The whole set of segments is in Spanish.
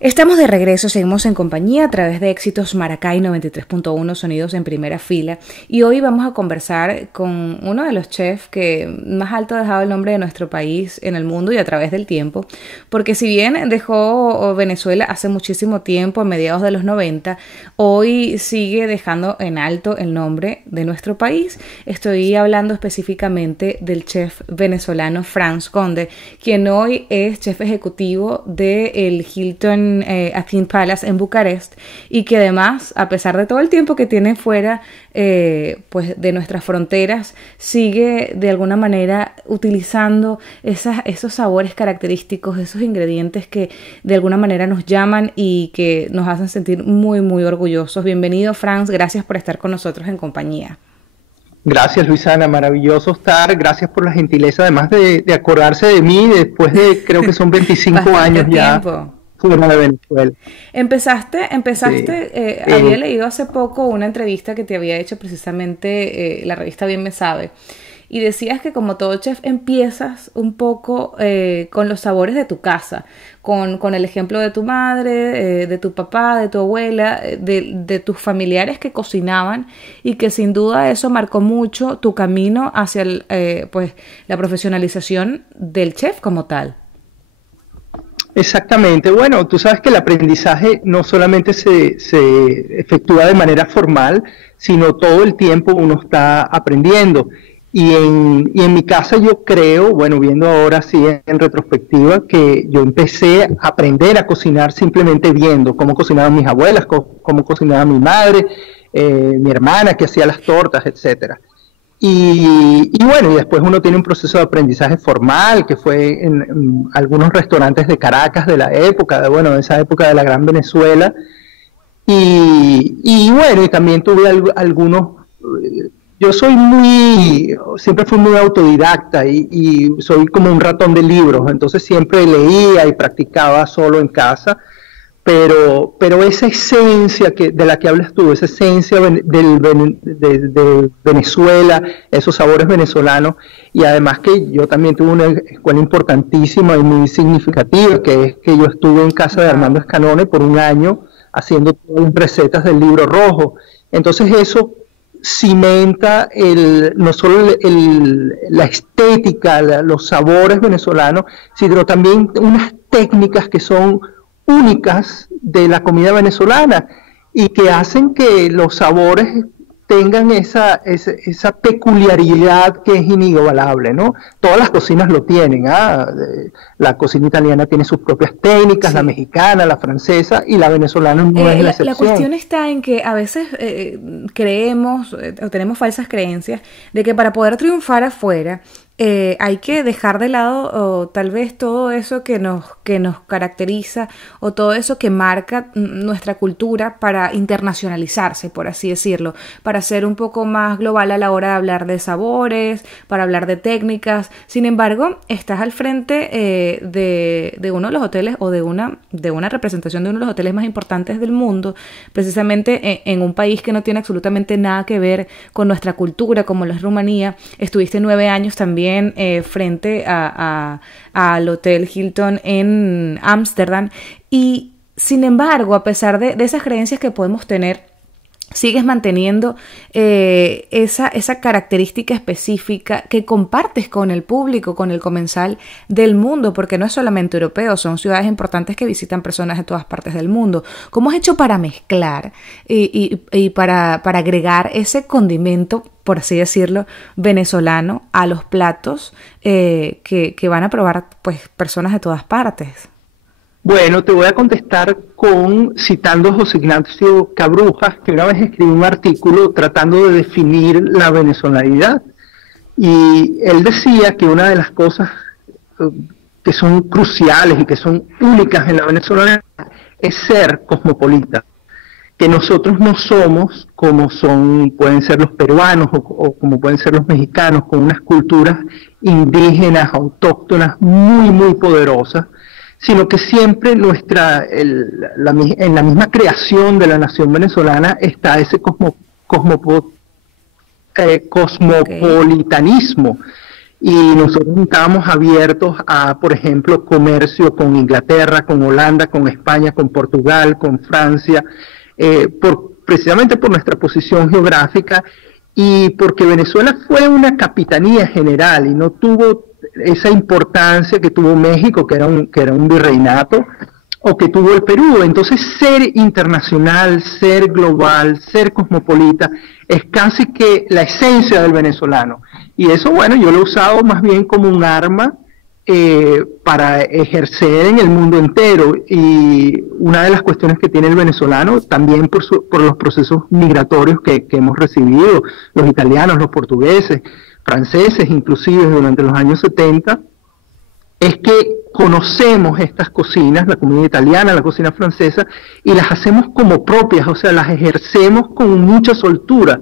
Estamos de regreso, seguimos en compañía a través de Éxitos Maracay 93.1 Sonidos en Primera Fila, y hoy vamos a conversar con uno de los chefs que más alto ha dejado el nombre de nuestro país en el mundo y a través del tiempo, porque si bien dejó Venezuela hace muchísimo tiempo, a mediados de los 90, hoy sigue dejando en alto el nombre de nuestro país. Estoy hablando específicamente del chef venezolano Frans Conde, quien hoy es chef ejecutivo del Hilton Athene Palace en Bucarest, y que además, a pesar de todo el tiempo que tiene fuera pues de nuestras fronteras, sigue de alguna manera utilizando esos sabores característicos, esos ingredientes que de alguna manera nos llaman y que nos hacen sentir muy muy orgullosos. Bienvenido, Frans, gracias por estar con nosotros en compañía. Gracias, Luisana, maravilloso estar, gracias por la gentileza, además de acordarse de mí después de, creo que son 25 años ya fuera de Venezuela. Empezaste, había leído hace poco una entrevista que te había hecho precisamente la revista Bien Me Sabe, y decías que como todo chef empiezas un poco con los sabores de tu casa, con el ejemplo de tu madre, de tu papá, de tu abuela, de tus familiares que cocinaban, y que sin duda eso marcó mucho tu camino hacia pues la profesionalización del chef como tal. Exactamente, bueno, tú sabes que el aprendizaje no solamente se efectúa de manera formal, sino todo el tiempo uno está aprendiendo. Y en mi casa yo creo, bueno, viendo ahora sí en retrospectiva, que yo empecé a aprender a cocinar simplemente viendo cómo cocinaban mis abuelas, cómo cocinaba mi madre, mi hermana que hacía las tortas, etcétera. Y bueno, y después uno tiene un proceso de aprendizaje formal, que fue en algunos restaurantes de Caracas de la época, de esa época de la Gran Venezuela. Y bueno, y también tuve algunos... Yo siempre fui muy autodidacta y soy como un ratón de libros, entonces siempre leía y practicaba solo en casa. Pero esa esencia de la que hablas tú, esa esencia de Venezuela, esos sabores venezolanos, y además que yo también tuve una escuela importantísima y muy significativa, que es que yo estuve en casa de Armando Escanone por un año haciendo recetas del Libro Rojo. Entonces eso cimenta no solo la estética, los sabores venezolanos, sino también unas técnicas que son únicas de la comida venezolana y que hacen que los sabores tengan esa peculiaridad que es inigualable, ¿no? Todas las cocinas lo tienen, la cocina italiana tiene sus propias técnicas, sí. La mexicana, la francesa, y la venezolana no es la excepción. La cuestión está en que a veces creemos o tenemos falsas creencias de que para poder triunfar afuera hay que dejar de lado tal vez todo eso que nos caracteriza, o todo eso que marca nuestra cultura, para internacionalizarse, por así decirlo, para ser un poco más global a la hora de hablar de sabores, para hablar de técnicas. Sin embargo, estás al frente de uno de los hoteles, o de una representación de uno de los hoteles más importantes del mundo, precisamente en un país que no tiene absolutamente nada que ver con nuestra cultura, como lo es Rumanía. Estuviste 9 años también frente al Hotel Hilton en Ámsterdam, y sin embargo, a pesar de esas creencias que podemos tener, sigues manteniendo esa característica específica que compartes con el público, con el comensal del mundo, porque no es solamente europeo, son ciudades importantes que visitan personas de todas partes del mundo. ¿Cómo has hecho para mezclar y para agregar ese condimento, por así decirlo, venezolano a los platos que van a probar pues personas de todas partes? Bueno, te voy a contestar citando a José Ignacio Cabrujas, que una vez escribió un artículo tratando de definir la venezolanidad. Y él decía que una de las cosas que son cruciales y que son únicas en la venezolanidad es ser cosmopolita. Que nosotros no somos como pueden ser los peruanos o como pueden ser los mexicanos, con unas culturas indígenas, autóctonas muy, muy poderosas, sino que siempre en la misma creación de la nación venezolana está ese cosmopolitanismo. y nosotros estábamos abiertos a, por ejemplo, comercio con Inglaterra, con Holanda, con España, con Portugal, con Francia, precisamente por nuestra posición geográfica y porque Venezuela fue una capitanía general y no tuvo esa importancia que tuvo México, que era un virreinato, o que tuvo el Perú. Entonces, ser internacional, ser global, ser cosmopolita, es casi que la esencia del venezolano. Y eso, bueno, yo lo he usado más bien como un arma para ejercer en el mundo entero. Y una de las cuestiones que tiene el venezolano, también por los procesos migratorios que hemos recibido, los italianos, los portugueses, franceses, inclusive durante los años 70, es que conocemos estas cocinas, la comida italiana, la cocina francesa, y las hacemos como propias, o sea, las ejercemos con mucha soltura.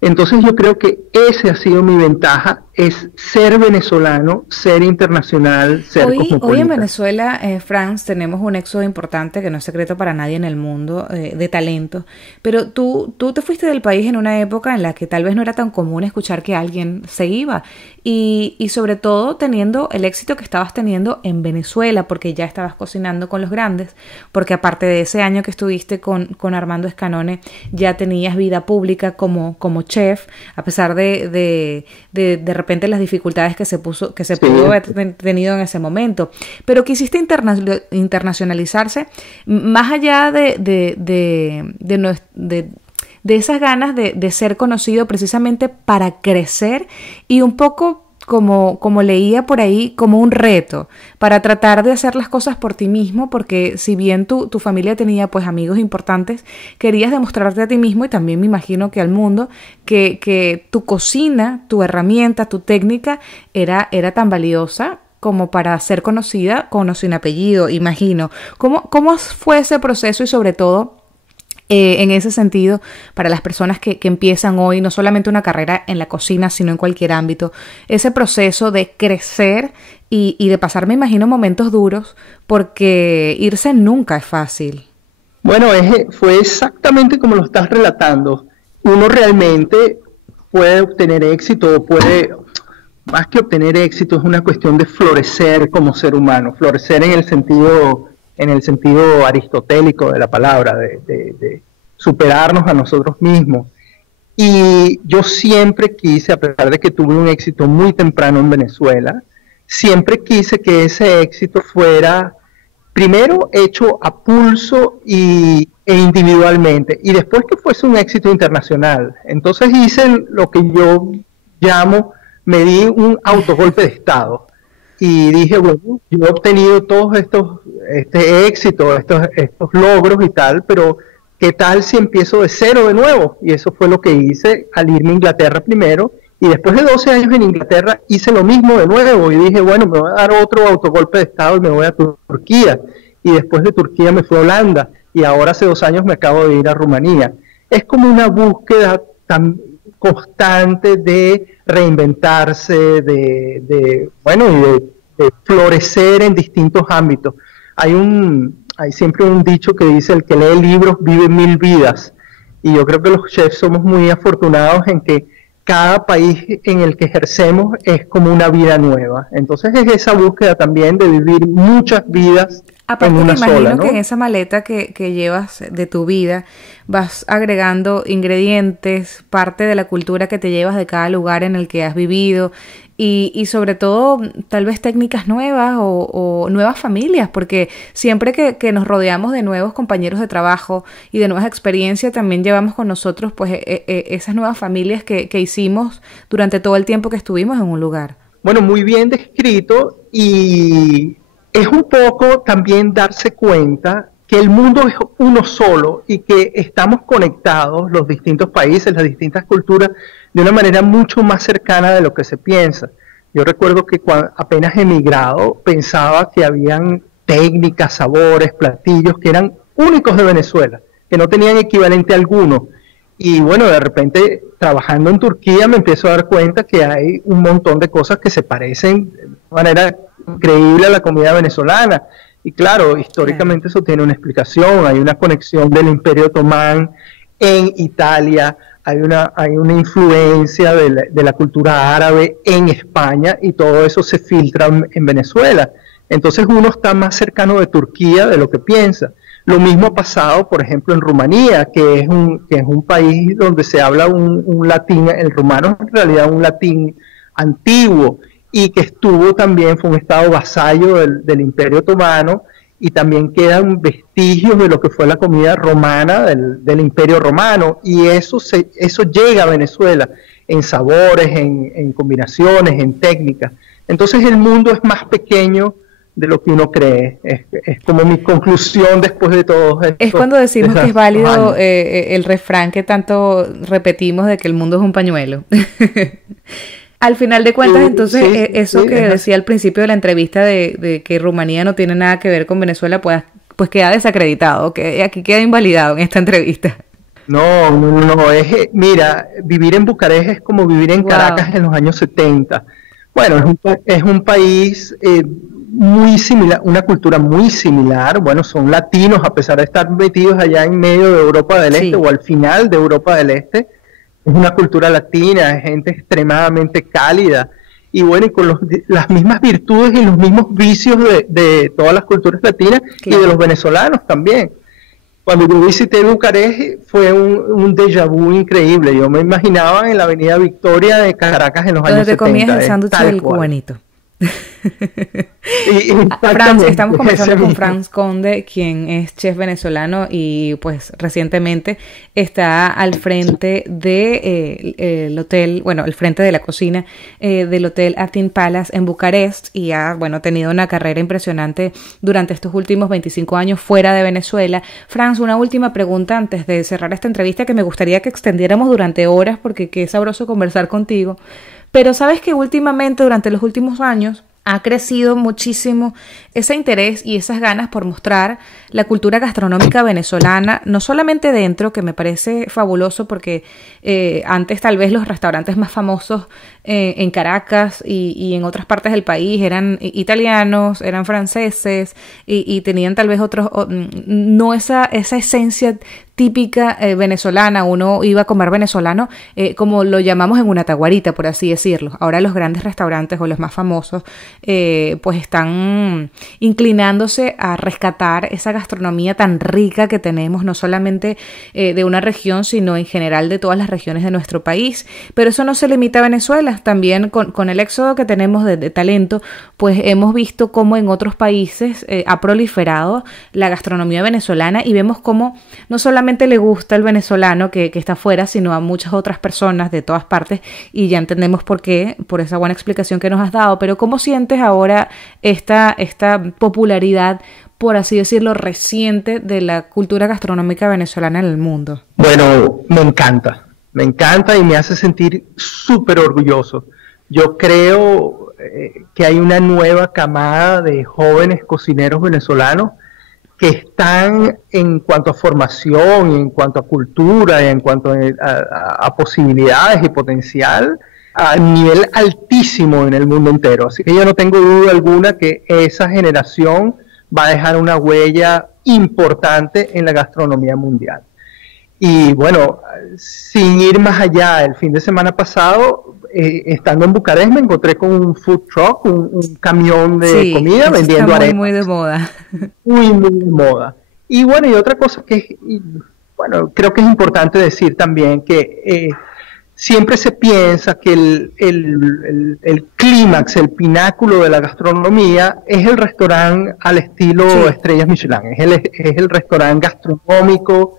Entonces yo creo que ese ha sido mi ventaja, es ser venezolano, ser internacional, ser cosmopolita. Hoy en Venezuela, Franz, tenemos un éxodo importante que no es secreto para nadie en el mundo de talento, pero tú te fuiste del país en una época en la que tal vez no era tan común escuchar que alguien se iba y sobre todo teniendo el éxito que estabas teniendo en Venezuela porque ya estabas cocinando con los grandes, porque aparte de ese año que estuviste con Armando Escanone ya tenías vida pública como chef, a pesar de repente las dificultades que se pudo haber tenido en ese momento, pero quisiste internacionalizarse más allá de esas ganas de ser conocido precisamente para crecer y un poco como leía por ahí, como un reto para tratar de hacer las cosas por ti mismo, porque si bien tu familia tenía pues amigos importantes, querías demostrarte a ti mismo y también me imagino que al mundo que tu cocina, tu herramienta, tu técnica era tan valiosa como para ser conocida con o sin apellido, imagino. ¿Cómo fue ese proceso y sobre todo en ese sentido, para las personas que empiezan hoy, no solamente una carrera en la cocina, sino en cualquier ámbito, ese proceso de crecer y de pasar, me imagino, momentos duros, porque irse nunca es fácil? Bueno, fue exactamente como lo estás relatando. Uno realmente puede obtener éxito, más que obtener éxito, es una cuestión de florecer como ser humano, florecer en el sentido aristotélico de la palabra, de superarnos a nosotros mismos. Y yo siempre quise, a pesar de que tuve un éxito muy temprano en Venezuela, siempre quise que ese éxito fuera primero hecho a pulso e individualmente, y después que fuese un éxito internacional. Entonces hice lo que yo me di un autogolpe de estado. Y dije, bueno, yo he obtenido todos este éxito, estos logros y tal, pero ¿qué tal si empiezo de cero de nuevo? Y eso fue lo que hice al irme a Inglaterra primero, y después de 12 años en Inglaterra hice lo mismo de nuevo, y dije, bueno, me voy a dar otro autogolpe de estado y me voy a Turquía, y después de Turquía me fui a Holanda, y ahora hace 2 años me acabo de ir a Rumanía. Es como una búsqueda tan constante de reinventarse, de florecer en distintos ámbitos. Hay siempre un dicho que dice: el que lee libros vive 1000 vidas, y yo creo que los chefs somos muy afortunados en que cada país en el que ejercemos es como una vida nueva. Entonces es esa búsqueda también de vivir muchas vidas Aparte, en una sola, ¿no? me imagino que en esa maleta que llevas de tu vida vas agregando ingredientes, parte de la cultura que te llevas de cada lugar en el que has vivido y sobre todo tal vez técnicas nuevas o nuevas familias, porque siempre que nos rodeamos de nuevos compañeros de trabajo y de nuevas experiencias, también llevamos con nosotros pues esas nuevas familias que hicimos durante todo el tiempo que estuvimos en un lugar. Bueno, muy bien descrito, y es un poco también darse cuenta que el mundo es uno solo y que estamos conectados, los distintos países, las distintas culturas, de una manera mucho más cercana de lo que se piensa. Yo recuerdo que cuando apenas emigrado pensaba que habían técnicas, sabores, platillos que eran únicos de Venezuela, que no tenían equivalente alguno. Y bueno, de repente trabajando en Turquía me empiezo a dar cuenta que hay un montón de cosas que se parecen de manera increíble a la comida venezolana. Y claro, históricamente eso tiene una explicación. Hay una conexión del Imperio Otomán en Italia, hay una influencia de la cultura árabe en España y todo eso se filtra en Venezuela. Entonces uno está más cercano de Turquía de lo que piensa. Lo mismo ha pasado, por ejemplo, en Rumanía, que es un país donde se habla un latín, el rumano es en realidad un latín antiguo, y que estuvo también, fue un estado vasallo del Imperio Otomano, y también quedan vestigios de lo que fue la comida romana del Imperio Romano, y eso llega a Venezuela en sabores, en combinaciones, en técnicas. Entonces el mundo es más pequeño de lo que uno cree. Es como mi conclusión después de todo esto. Es cuando decimos que es válido el refrán que tanto repetimos de que el mundo es un pañuelo. Al final de cuentas, entonces, sí, eso sí, que decía al principio de la entrevista de que Rumanía no tiene nada que ver con Venezuela, pues queda desacreditado, que aquí queda invalidado en esta entrevista. No, mira, vivir en Bucarest es como vivir en Caracas en los años 70. Bueno, es un país muy similar, una cultura muy similar. Bueno, son latinos, a pesar de estar metidos allá en medio de Europa del Este, o al final de Europa del Este. Es una cultura latina, es gente extremadamente cálida, y bueno, y con las mismas virtudes y los mismos vicios de todas las culturas latinas, claro, y de los venezolanos también. Cuando yo visité Bucarest fue un déjà vu increíble. Yo me imaginaba en la avenida Victoria de Caracas en los años 70. Donde te comías el sándwich del cubanito. Franz, estamos conversando con Franz Conde, quien es chef venezolano y pues recientemente está al frente de el hotel, bueno, al frente de la cocina del hotel Atin Palace en Bucarest, y ha, bueno, tenido una carrera impresionante durante estos últimos 25 años fuera de Venezuela. Franz, una última pregunta antes de cerrar esta entrevista que me gustaría que extendiéramos durante horas, porque qué sabroso conversar contigo. Pero sabes que últimamente, durante los últimos años, ha crecido muchísimo ese interés y esas ganas por mostrar la cultura gastronómica venezolana, no solamente dentro, que me parece fabuloso porque antes tal vez los restaurantes más famosos en Caracas y en otras partes del país eran italianos, eran franceses y tenían tal vez otros, no esa esencia típica venezolana. Uno iba a comer venezolano como lo llamamos en una taguarita, por así decirlo. Ahora los grandes restaurantes o los más famosos pues están inclinándose a rescatar esa gastronomía tan rica que tenemos, no solamente de una región, sino en general de todas las regiones de nuestro país. Pero eso no se limita a Venezuela. También con el éxodo que tenemos de talento, pues hemos visto cómo en otros países ha proliferado la gastronomía venezolana, y vemos cómo no solamente le gusta al venezolano que está afuera, sino a muchas otras personas de todas partes, y ya entendemos por qué, por esa buena explicación que nos has dado. Pero ¿cómo sientes ahora esta popularidad, por así decirlo, reciente de la cultura gastronómica venezolana en el mundo? Bueno, me encanta y me hace sentir súper orgulloso. Yo creo que hay una nueva camada de jóvenes cocineros venezolanos que están, en cuanto a formación, y en cuanto a cultura, y en cuanto a posibilidades y potencial, a nivel altísimo en el mundo entero. Así que yo no tengo duda alguna que esa generación va a dejar una huella importante en la gastronomía mundial. Y bueno, sin ir más allá, el fin de semana pasado, estando en Bucarest, me encontré con un food truck, un camión de comida vendiendo arepas. Muy de moda. Muy de moda. Y bueno, y otra cosa que, bueno, creo que es importante decir también que siempre se piensa que el clímax, el pináculo de la gastronomía es el restaurante al estilo Estrellas Michelin, es el restaurante gastronómico,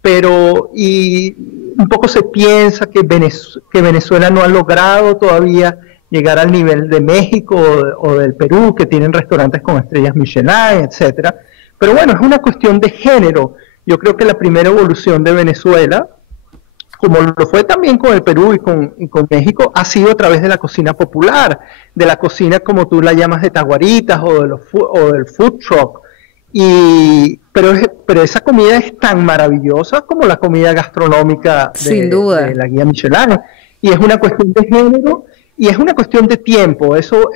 pero y un poco se piensa que Venezuela no ha logrado todavía llegar al nivel de México o del Perú, que tienen restaurantes con estrellas Michelin, etcétera. Pero bueno, es una cuestión de género. Yo creo que la primera evolución de Venezuela, como lo fue también con el Perú y con México, ha sido a través de la cocina popular, de la cocina como tú la llamas de taguaritas o del food truck. Pero esa comida es tan maravillosa como la comida gastronómica de la guía Michelin. Y es una cuestión de género y es una cuestión de tiempo. Eso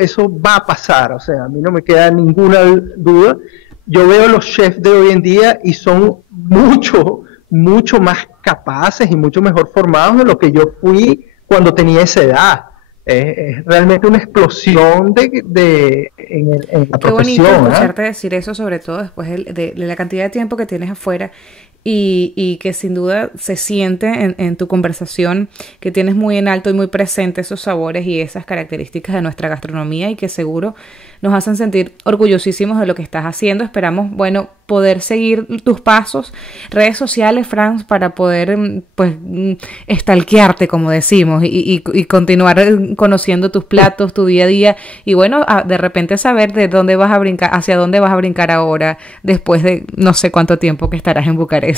va a pasar. O sea, a mí no me queda ninguna duda. Yo veo los chefs de hoy en día y son mucho más capaces y mucho mejor formados de lo que yo fui cuando tenía esa edad. Es realmente una explosión en la Qué bonito profesión, ¿eh? escucharte decir eso, sobre todo después de la cantidad de tiempo que tienes afuera y que sin duda se siente en tu conversación que tienes muy en alto y muy presente esos sabores y esas características de nuestra gastronomía y que seguro nos hacen sentir orgullosísimos de lo que estás haciendo. Esperamos, bueno, poder seguir tus pasos, redes sociales, Franz, para poder, pues, stalkearte, como decimos, y continuar conociendo tus platos, tu día a día, y bueno, de repente saber de dónde vas a brincar, hacia dónde vas a brincar ahora, después de no sé cuánto tiempo que estarás en Bucarest.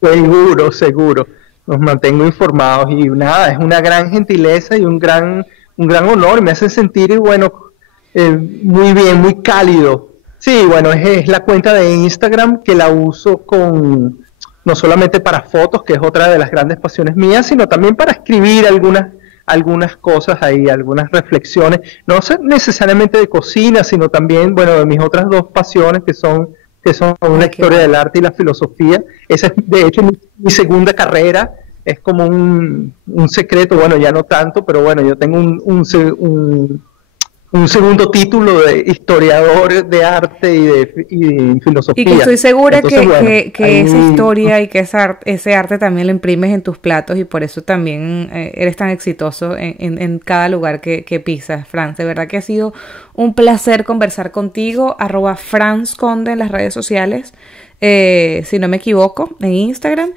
Seguro, seguro. Nos mantengo informados y nada, es una gran gentileza y un gran honor. Me hace sentir, bueno, muy bien, muy cálido. Sí, bueno, es la cuenta de Instagram que la uso no solamente para fotos, que es otra de las grandes pasiones mías, sino también para escribir algunas cosas ahí, algunas reflexiones, no necesariamente de cocina, sino también, bueno, de mis otras dos pasiones que son la historia del arte y la filosofía. Esa es, de hecho, mi segunda carrera. Es como un secreto, bueno, ya no tanto, pero bueno, yo tengo un segundo título de historiador de arte y de filosofía. Y que estoy segura entonces, que esa historia y que ese arte también lo imprimes en tus platos y por eso también eres tan exitoso en cada lugar que pisas, Franz. De verdad que ha sido un placer conversar contigo. @FranzConde en las redes sociales, si no me equivoco, en Instagram.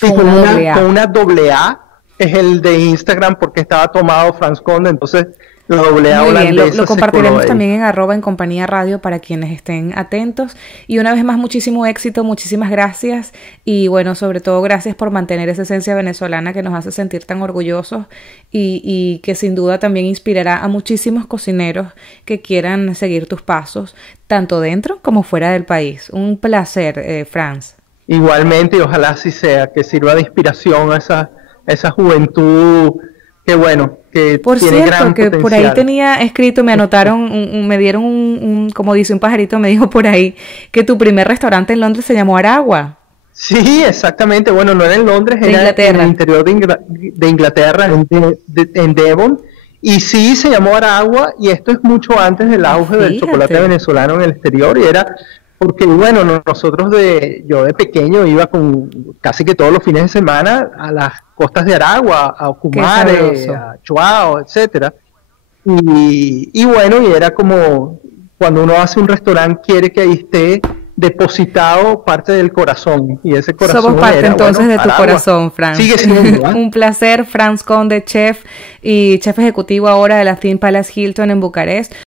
Con una doble A es el de Instagram porque estaba tomado Franz Conde, entonces la doble A muy bien, holandesa lo compartiremos también en @ en Compañía Radio para quienes estén atentos. Y una vez más, muchísimo éxito, muchísimas gracias. Y bueno, sobre todo gracias por mantener esa esencia venezolana que nos hace sentir tan orgullosos y que sin duda también inspirará a muchísimos cocineros que quieran seguir tus pasos, tanto dentro como fuera del país. Un placer, Franz. Igualmente, y ojalá así sea, que sirva de inspiración a esa juventud que bueno, que por tiene cierto, gran que potencial. por ahí tenía escrito, me anotaron, me dieron como dice un pajarito, me dijo por ahí, que tu primer restaurante en Londres se llamó Aragua. Sí, exactamente, bueno, no era en Londres, De era Inglaterra. en el interior de Inglaterra, en Devon, y sí se llamó Aragua, y esto es mucho antes del auge del chocolate venezolano en el exterior, y era porque, bueno, yo de pequeño iba casi que todos los fines de semana a las costas de Aragua, a Ocumare, a Chuao, etcétera. Y bueno, y era como cuando uno hace un restaurante, quiere que ahí esté depositado parte del corazón. Y ese corazón somos parte era, entonces bueno, de tu corazón, Franz. Sigue siendo, ¿eh? Un placer, Franz Conde, chef y chef ejecutivo ahora de la Thin Palace Hilton en Bucarest.